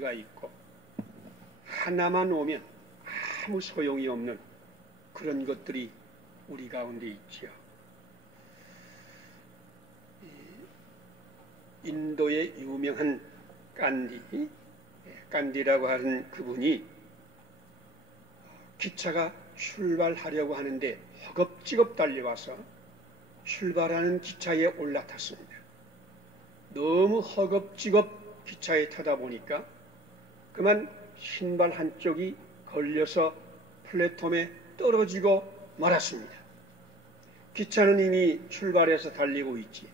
의미가 있고 하나만 오면 아무 소용이 없는 그런 것들이 우리 가운데 있지요. 인도의 유명한 깐디, 깐디라고 하는 그분이 기차가 출발하려고 하는데 허겁지겁 달려와서 출발하는 기차에 올라탔습니다. 너무 허겁지겁 기차에 타다 보니까 그만 신발 한쪽이 걸려서 플랫폼에 떨어지고 말았습니다. 기차는 이미 출발해서 달리고 있지.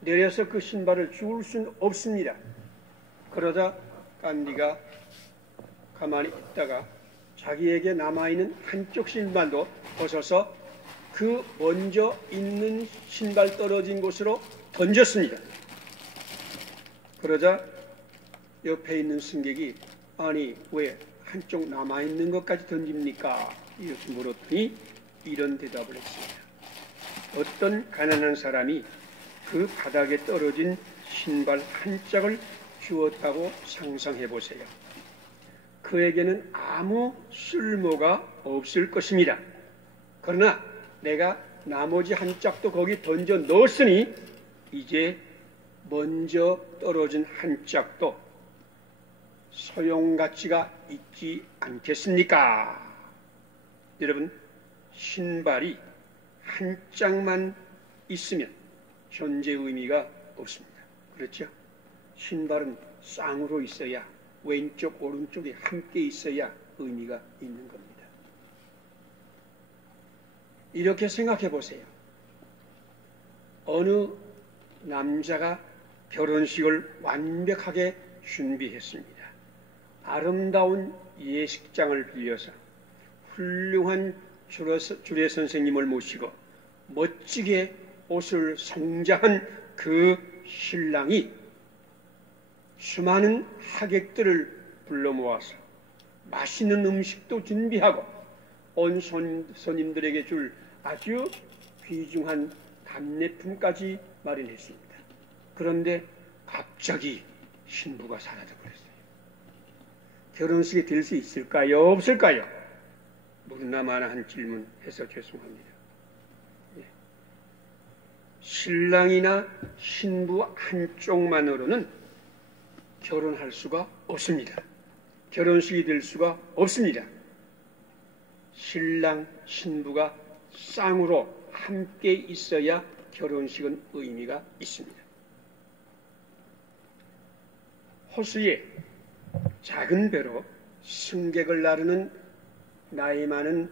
내려서 그 신발을 주울 수는 없습니다. 그러자 깐디가 가만히 있다가 자기에게 남아있는 한쪽 신발도 벗어서 그 먼저 있는 신발 떨어진 곳으로 던졌습니다. 그러자 옆에 있는 승객이 아니 왜 한쪽 남아있는 것까지 던집니까? 이렇게 물었더니 이런 대답을 했습니다. 어떤 가난한 사람이 그 바닥에 떨어진 신발 한 짝을 주었다고 상상해 보세요. 그에게는 아무 쓸모가 없을 것입니다. 그러나 내가 나머지 한 짝도 거기 던져 넣었으니 이제 먼저 떨어진 한 짝도 소용가치가 있지 않겠습니까? 여러분, 신발이 한 짝만 있으면 존재 의미가 없습니다. 그렇죠? 신발은 쌍으로 있어야 왼쪽 오른쪽이 함께 있어야 의미가 있는 겁니다. 이렇게 생각해 보세요. 어느 남자가 결혼식을 완벽하게 준비했습니다. 아름다운 예식장을 빌려서 훌륭한 주례 선생님을 모시고 멋지게 옷을 성장한 그 신랑이 수많은 하객들을 불러 모아서 맛있는 음식도 준비하고 온 손님들에게 줄 아주 귀중한 답례품까지 마련했습니다. 그런데 갑자기 신부가 사라져 버렸어요. 결혼식에 될수 있을까요? 없을까요? 무나마나 한 질문해서 죄송합니다. 예. 신랑이나 신부 한쪽만으로는 결혼할 수가 없습니다. 결혼식이 될 수가 없습니다. 신랑, 신부가 쌍으로 함께 있어야 결혼식은 의미가 있습니다. 호수에 작은 배로 승객을 나르는 나이 많은